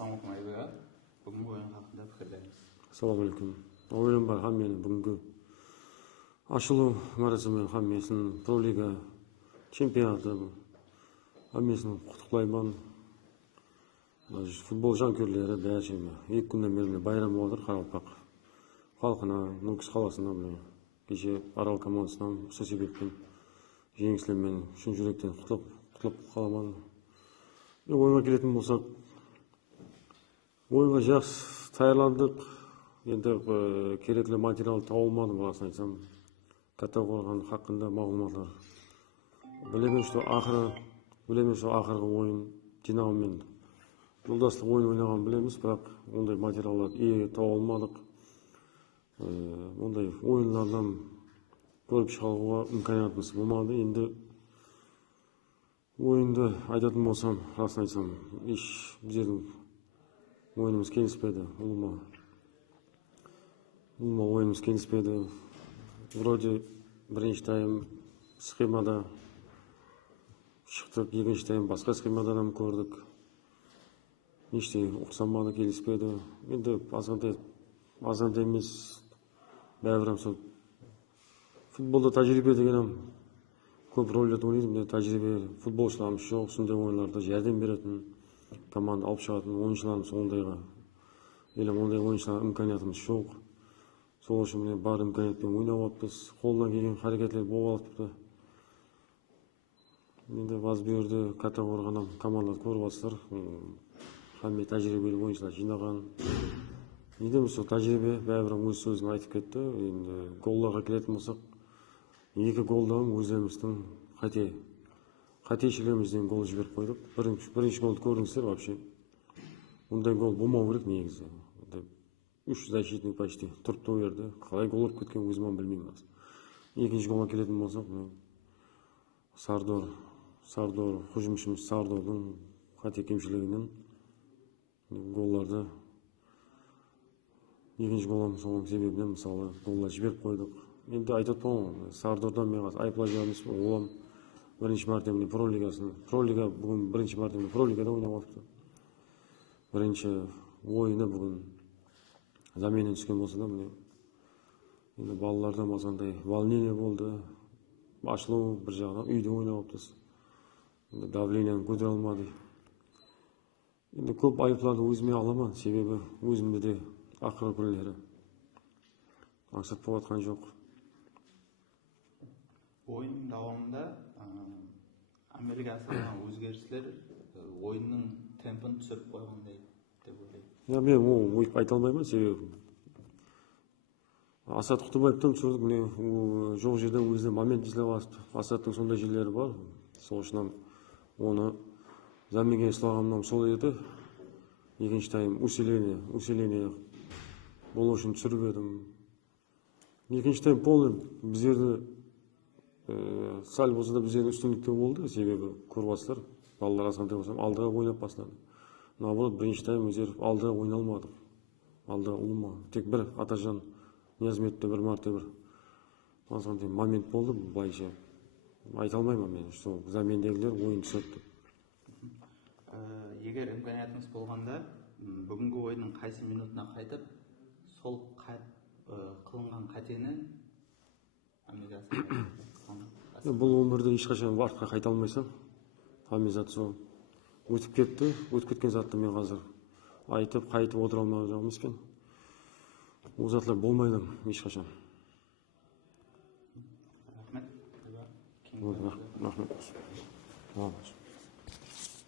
Assalamualaikum Aybeга. Бүгінгі ойын хақында пікірлеріңіз. Ассалаумалейкум. Ойын бар һәм мені бүгінгі ашылу марасымен һәм менің Пролига чемпионаты һәм құттықтаймын. Футбол жанкүйерлері бәрі екі күннен бері байрам болдыр Қарақалпақ халқына, Нүкіс қаласына кеше Арал командасынан осы себеппен жеңістермен шын жүректен құттықтап қаламын. Ойынға келетін болсақ, ойынға жақсы даярландық. Енді керекті материал табылмады, басын айтсам. Каталония хақында мағлұматтар. Білемін, что ақырғы ойын Динамомен жолдастық ойын ойнаған білеміз, бірақ ондай материалдар табылмадық. Ондай ойындардан көріп шығуға имканиятымыз болмады. Енді ойынды айтатын болсам, расын айтсам, біздердің ойынымыз келіспеді. Ойынымыз келіспеді. Вроде бірінші тайм схемада шықтық, екінші тайм басқа схемадан көрдік. Ештеңе ұқсамады, келіспеді. Енді азғантай емес, бәрібір сол футболда тәжірибе деген көп рөлді ойнайды. Тәжірибе футболшыларымыз жоқ, сондай ойындарда жәрдем беретін, команда алып шығатын ойыншыларымыз ондайға, ондай ойыншылар имканиятымыз жоқ. Сол үшін бар имканиятпен ойнап отырмыз. Қолдан келген әрекеттер болып жатты. Енді баз берді Каталония командасы көріп жатсыздар. Һәм тәжірибелі ойыншылар жинаған. Енді сол тәжірибе бәрібір өз сөзін айтып кетті. Енді голларға келетін болсақ, екі голдан өздеріміздің қатешілігімізден гол жіберіп қойдық. Бірінші голды көрдіңіздер вообще. Ондай гол болмау керек негізі. Үш защитник почти тұрып та берді. Қалай гол ұрып кеткен өзім білмеймін. Екінші голға келетін болсақ, Сардор, hücumшымыз Сардордың қате кемшілігінен голларды екінші голдан соның себебінен мысалы голлар жіберіп қойдық. Енді айтып отырмын, Сардордан мен айыпла жіберміз. Олам бірінші мәртебе Пролига бүгін бірінші мәртебе Пролигада ойнап отыр. Бірінші ойыны бүгін заменен түскен болса да, енді балалардан басқандай волнение болды. Ашылу бір жағынан үйде ойнап отырмыз. Енді давлениені көтере алмады. Енді көп айыпларды өзіме аламын, себебі өзімде де ақырғы күндері мақсат болып жатқан жоқ. Ойын davamında Америка асырған өзгерістер ойынның темпін түсіріп қойғандай деп ойлаймын. Мен ойып айта алмаймын, себебі Асат Құттыбаевтан түсірдік, жоқ жерде өзіне момент іздеп алды. Асаттың сондай жерлері бар. Сол үшін оны заменге салғаннан сол еді. Екінші тайм усиление болу үшін түсіріп едім. Екінші тайм полный біздерді сәл болса да біздердің үстінлікте болды, себебі көріп жатсыздар, балалар азғантай болсам алдыға ойнап бастады. Наоборот, бірінші тайм өздері алдыға ойналмадық. Алдыға ұлыма. Тек бір Атажан Ниязметте бір мәрте бір азғантай момент болды, былайша айта алмаймын мен, что замендегілер ойын түсірді. Егер имканиятыңыз болғанда, бүгінгі ойынның қайсы минутына қайтып, сол қылынған қатені бұл өмірде ешқашан артқа қайта алмайсың. Зат сол өтіп кеткен затты мен қазір айтып қайтып отыра алмаған емеспін. Ол затлар болмайды ешқашан. Рахмет.